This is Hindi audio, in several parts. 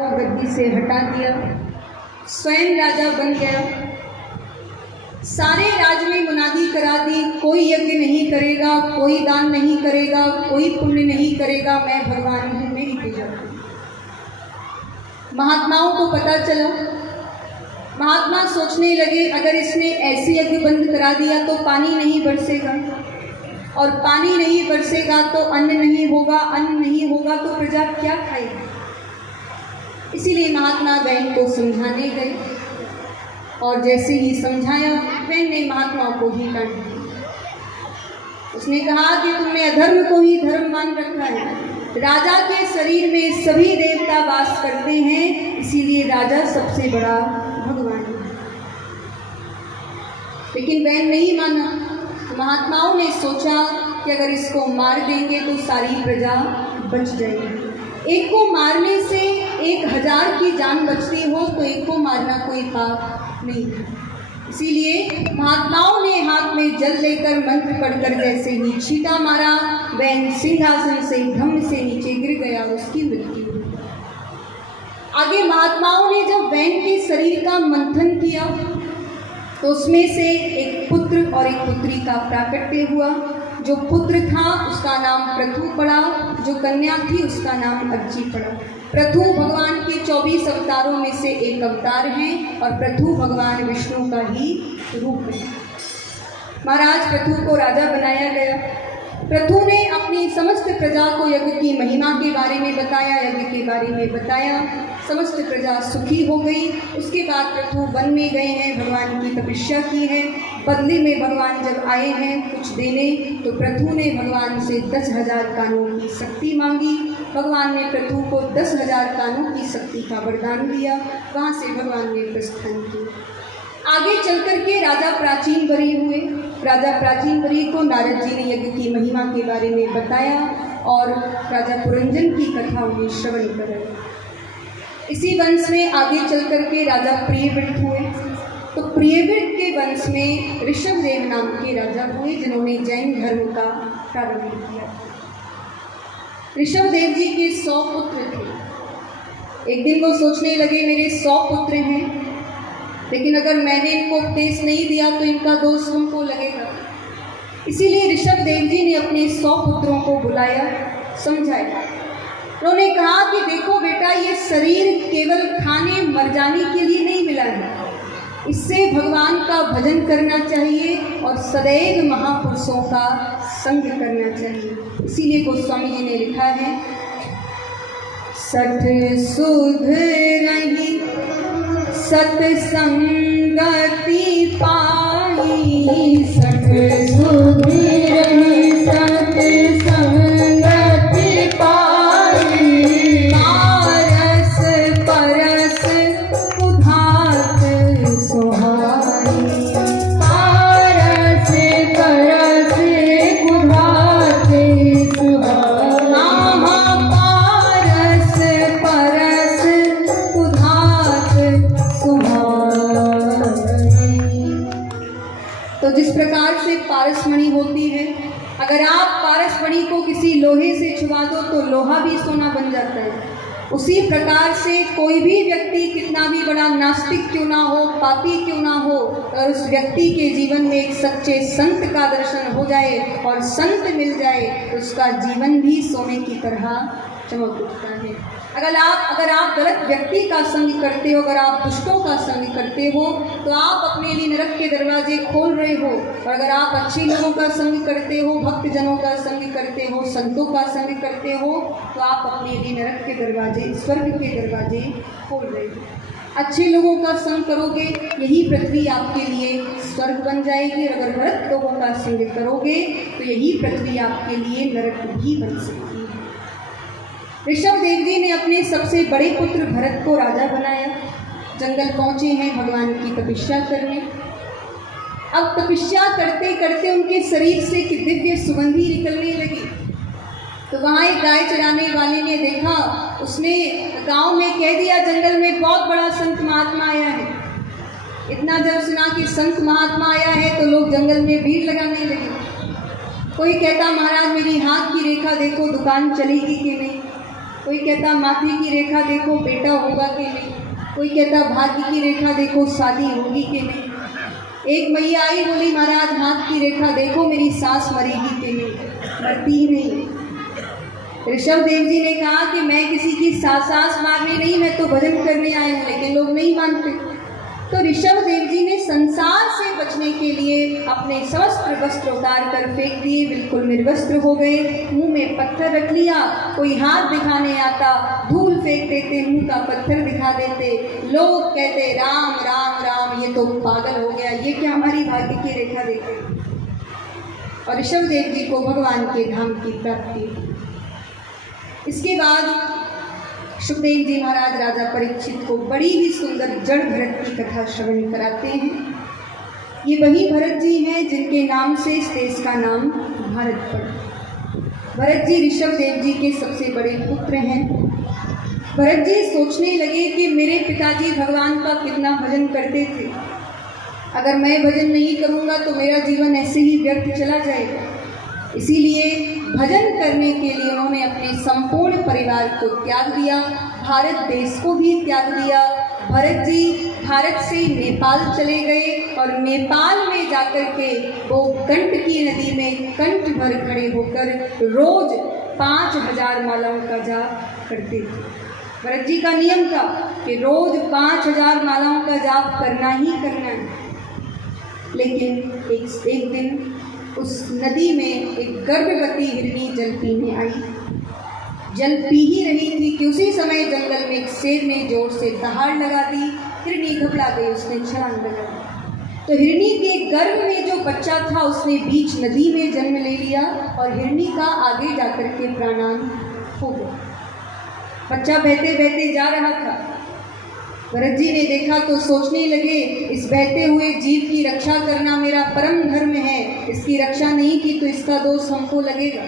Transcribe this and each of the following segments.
को गद्दी से हटा दिया, स्वयं राजा बन गया। सारे राज्य में मुनादी करा दी, कोई यज्ञ नहीं करेगा, कोई दान नहीं करेगा, कोई पुण्य नहीं करेगा, मैं भगवान हूँ, मेरी पूजा करो। महात्माओं को पता चला, महात्मा सोचने लगे अगर इसने ऐसे यज्ञ बंद करा दिया तो पानी नहीं बरसेगा, और पानी नहीं बरसेगा तो अन्न नहीं होगा, अन्न नहीं होगा तो प्रजा क्या खाएगी। इसीलिए महात्मा बहन को समझाने गए, और जैसे ही समझाया बहन ने महात्माओं को ही डांट दिया। उसने कहा कि तुमने अधर्म को ही धर्म मान रखा है, राजा के शरीर में सभी देवता वास करते हैं, इसीलिए राजा सबसे बड़ा भगवान है। लेकिन बहन नहीं माना। महात्माओं ने सोचा कि अगर इसको मार देंगे तो सारी प्रजा बच जाएगी। एक को मारने से 1000 की जान बचती हो तो एक को मारना कोई पाप नहीं है। इसीलिए महात्माओं ने हाथ में जल लेकर मंत्र पढ़कर जैसे ही छींटा मारा, वैन सिंहासन से धम्म से नीचे गिर गया, उसकी मृत्यु हुई। आगे महात्माओं ने जब वैन के शरीर का मंथन किया तो उसमें से एक पुत्र और एक पुत्री का प्राकट्य हुआ। जो पुत्र था उसका नाम पृथु पड़ा, जो कन्या थी उसका नाम अज्जी पड़ा। पृथु भगवान के 24 अवतारों में से एक अवतार हैं और पृथु भगवान विष्णु का ही रूप है। महाराज पृथु को राजा बनाया गया। पृथु ने अपनी समस्त प्रजा को यज्ञ की महिमा के बारे में बताया, यज्ञ के बारे में बताया, समस्त प्रजा सुखी हो गई। उसके बाद पृथु वन में गए हैं, भगवान की तपस्या की है। बदले में भगवान जब आए हैं कुछ देने, तो पृथु ने भगवान से 10,000 कानों की शक्ति मांगी। भगवान ने पृथु को 10,000 कानों की शक्ति का वरदान दिया। वहाँ से भगवान ने प्रस्थान किया। आगे चल कर के राजा प्राचीन बरी हुए। राजा प्राचीन बरी को नारद जी ने यज्ञ की महिमा के बारे में बताया और राजा पुरंजन की कथा उन्हें श्रवण कराई। इसी वंश में आगे चल कर के राजा प्रियव्रत हुए। तो प्रियव्रत के वंश में ऋषभदेव नाम के राजा हुए, जिन्होंने जैन धर्म का प्रारंभ किया। ऋषभदेव जी के 100 पुत्र थे। एक दिन वो सोचने लगे मेरे 100 पुत्र हैं, लेकिन अगर मैंने इनको उपदेश नहीं दिया तो इनका दोष हमको लगेगा। इसीलिए ऋषभदेव जी ने अपने 100 पुत्रों को बुलाया, समझाया। उन्होंने कहा कि देखो बेटा, ये शरीर केवल खाने मर जाने के लिए नहीं मिला है, इससे भगवान का भजन करना चाहिए और सदैव महापुरुषों का संग करना चाहिए। इसीलिए गोस्वामी जी ने लिखा है, सठ सुध रही सत्संगति पाई, सठ सुध रही सत्संगति पाई, पारस परस उधात सुहाई, पारस परस उधात सुहाई, पारस परस उधात सुहाई। तो जिस प्रकार से पारसमणि होती है, अगर आप पारसमणि को किसी लोहे से छुआ दो तो लोहा भी सोना बन जाता है। उसी प्रकार से कोई भी व्यक्ति कितना भी बड़ा नास्तिक क्यों ना हो, पापी क्यों ना हो, और उस व्यक्ति के जीवन में एक सच्चे संत का दर्शन हो जाए और संत मिल जाए तो उसका जीवन भी सोने की तरह चमक उठता है। अगर आप गलत व्यक्ति का संग करते हो, अगर आप दुष्टों का संग करते हो तो आप अपने लिए नरक के दरवाजे खोल रहे हो, और अगर आप अच्छे लोगों का संग करते हो, भक्तजनों का संग करते हो, संतों का संग करते हो, तो आप अपने लिए नरक के दरवाजे, स्वर्ग के दरवाजे खोल रहे हो। अच्छे लोगों का संग करोगे, यही पृथ्वी आपके लिए स्वर्ग बन जाएगी, और अगर गलत लोगों का संग करोगे तो यही पृथ्वी आपके लिए नरक भी बन सकती है। ऋषभदेव जी ने अपने सबसे बड़े पुत्र भरत को राजा बनाया। जंगल पहुँचे हैं भगवान की तपस्या करने। अब तपस्या करते करते उनके शरीर से कि दिव्य सुगंधी निकलने लगी। तो वहाँ एक गाय चराने वाले ने देखा, उसने गांव में कह दिया जंगल में बहुत बड़ा संत महात्मा आया है। इतना जब सुना कि संत महात्मा आया है तो लोग जंगल में भीड़ लगाने लगे। कोई कहता महाराज मेरी हाथ की रेखा देखो, दुकान चलेगी कि नहीं। कोई कहता माथे की रेखा देखो बेटा होगा कि नहीं, कोई कहता भाग्य की रेखा देखो शादी होगी कि नहीं। एक मैया आई बोली महाराज हाथ की रेखा देखो मेरी सास मरेगी कि नहीं, मरती ही नहीं। ऋषभ देव जी ने कहा कि मैं किसी की सास मारने नहीं, मैं तो भजन करने आया हूँ, लेकिन लोग नहीं मानते। तो ऋषभ देव जी ने संसार से बचने के लिए अपने समस्त वस्त्र उतार कर फेंक दिए, बिल्कुल निर्वस्त्र हो गए, मुंह में पत्थर रख लिया। कोई हाथ दिखाने आता धूल फेंक देते, मुंह का पत्थर दिखा देते। लोग कहते राम राम राम, ये तो पागल हो गया, ये क्या हमारी भाग्य की रेखा देते। और ऋषभ देव जी को भगवान के धाम की प्राप्ति। इसके बाद सुखदेव जी महाराज राजा परीक्षित को बड़ी ही सुंदर जड़ भरत की कथा श्रवण कराते हैं। ये वही भरत जी हैं जिनके नाम से इस देश का नाम भारत पड़ा। भरत जी ऋषभ देव जी के सबसे बड़े पुत्र हैं। भरत जी सोचने लगे कि मेरे पिताजी भगवान का कितना भजन करते थे, अगर मैं भजन नहीं करूँगा तो मेरा जीवन ऐसे ही व्यर्थ चला जाएगा। इसीलिए भजन करने के लिए उन्होंने अपने संपूर्ण परिवार को त्याग दिया, भारत देश को भी त्याग दिया। भरत जी भारत से नेपाल चले गए और नेपाल में जाकर के वो कंठ की नदी में कंठ भर खड़े होकर रोज 5000 मालाओं का जाप करते थे। भरत जी का नियम था कि रोज 5000 मालाओं का जाप करना ही करना है। लेकिन एक दिन उस नदी में एक गर्भवती हिरनी जल पीने आई। जल पी ही रही थी कि उसी समय जंगल में एक शेर ने जोर से दहाड़ लगा दी। हिरनी घबरा गई, उसने छलांग लगा दी। तो हिरनी के गर्भ में जो बच्चा था उसने बीच नदी में जन्म ले लिया और हिरनी का आगे जाकर के प्राणांत हो गया। बच्चा बहते बहते जा रहा था। भरत जी ने देखा तो सोचने लगे इस बहते हुए जीव की रक्षा करना मेरा परम धर्म है, इसकी रक्षा नहीं की तो इसका दोष हमको लगेगा,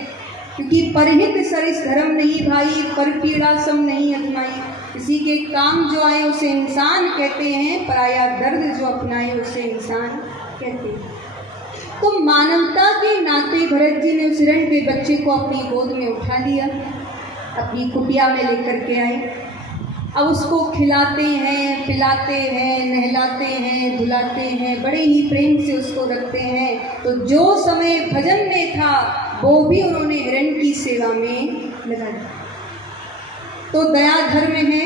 क्योंकि परहित सरिस धर्म नहीं भाई, पर पीड़ा सम नहीं अजमाई। किसी के काम जो आए उसे इंसान कहते हैं, पराया दर्द जो अपनाए उसे इंसान कहते हैं। तो मानवता के नाते भरत जी ने उस हिरण के बच्चे को अपनी गोद में उठा लिया, अपनी कुटिया में लेकर के आए। अब उसको खिलाते हैं, पिलाते हैं, नहलाते हैं, धुलाते हैं, बड़े ही प्रेम से उसको रखते हैं। तो जो समय भजन में था वो भी उन्होंने हिरण की सेवा में लगा दिया। तो दया धर्म है,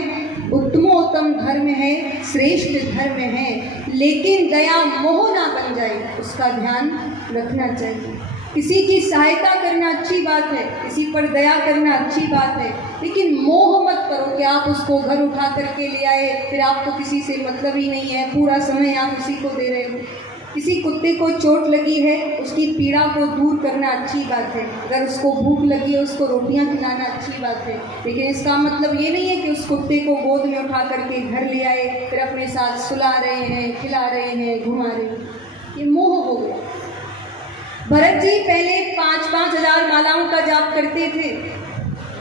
उत्तमोत्तम धर्म है, श्रेष्ठ धर्म है, लेकिन दया मोह ना बन जाए उसका ध्यान रखना चाहिए। किसी की सहायता करना अच्छी बात है, किसी पर दया करना अच्छी बात है, लेकिन मोह मत करो कि आप उसको घर उठा करके ले आए, फिर आपको किसी से मतलब ही नहीं है, पूरा समय आप उसी को दे रहे हो। किसी कुत्ते को चोट लगी है, उसकी पीड़ा को दूर करना अच्छी बात है। अगर उसको भूख लगी है उसको रोटियां खिलाना अच्छी बात है, लेकिन इसका मतलब ये नहीं है कि उस कुत्ते को गोद में उठा करके घर ले आए, फिर अपने साथ सुला रहे हैं, खिला रहे हैं, घुमा रहे हैं। ये मोह हो गया। भरत जी पहले 5-5 हजार मालाओं का जाप करते थे,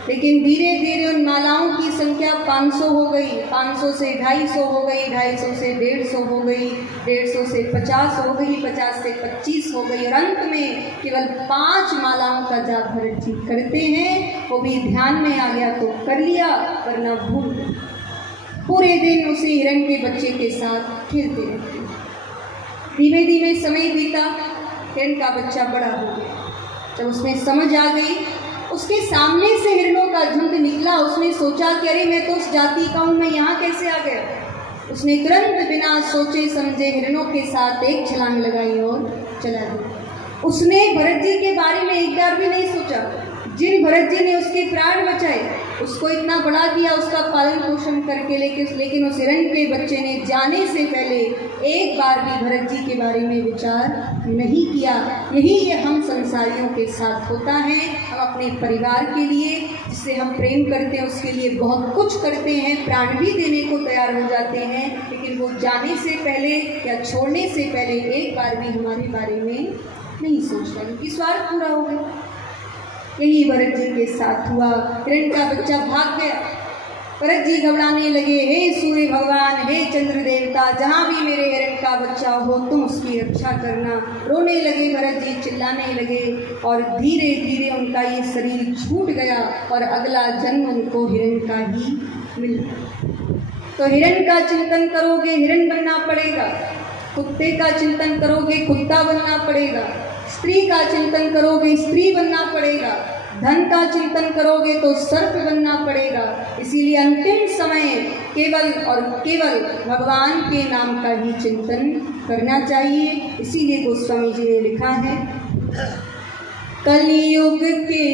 लेकिन धीरे धीरे उन मालाओं की संख्या 500 हो गई, 500 से 250 हो गई, 250 से 150 हो गई, 150 से 50 हो गई, 50 से 25 हो गई, और अंत में केवल 5 मालाओं का जाप भरत जी करते हैं। वो भी ध्यान में आ गया तो कर लिया, वरना भूल गए। पूरे दिन उसी हिरण के बच्चे के साथ खेलते रहते। धीमे धीमे समय बीता, हिरण का बच्चा बड़ा हो गया। जब उसमें समझ आ गई, उसके सामने से हिरणों का झुंड निकला। उसने सोचा कि अरे मैं तो उस जाति का हूँ, मैं यहाँ कैसे आ गया। उसने तुरंत बिना सोचे समझे हिरणों के साथ एक छलांग लगाई और चला गया। उसने भरत जी के बारे में एक बार भी नहीं सोचा। जिन भरत जी ने उसके प्राण बचाए, उसको इतना बड़ा किया, उसका पालन पोषण करके, लेकिन उस हिरण के बच्चे ने जाने से पहले एक बार भी भरत जी के बारे में विचार नहीं किया। यही ये हम संसारियों के साथ होता है। हम अपने परिवार के लिए, जिससे हम प्रेम करते हैं, उसके लिए बहुत कुछ करते हैं, प्राण भी देने को तैयार हो जाते हैं, लेकिन वो जाने से पहले या छोड़ने से पहले एक बार भी हमारे बारे में नहीं सोचता, क्योंकि स्वार्थ पूरा हो गया। यही भरत जी के साथ हुआ। हिरण का बच्चा भाग गया। भरत जी घबराने लगे, हे सूर्य भगवान, हे चंद्र देवता, जहाँ भी मेरे हिरण का बच्चा हो तुम उसकी रक्षा करना। रोने लगे भरत जी, चिल्लाने लगे और धीरे धीरे उनका ये शरीर छूट गया और अगला जन्म उनको हिरण का ही मिला। तो हिरण का चिंतन करोगे हिरण बनना पड़ेगा, कुत्ते का चिंतन करोगे कुत्ता बनना पड़ेगा, स्त्री का चिंतन करोगे स्त्री बनना पड़ेगा, धन का चिंतन करोगे तो सर्प बनना पड़ेगा। इसीलिए अंतिम समय केवल और केवल भगवान के नाम का ही चिंतन करना चाहिए। इसीलिए गोस्वामी जी ने लिखा है, कलयुग के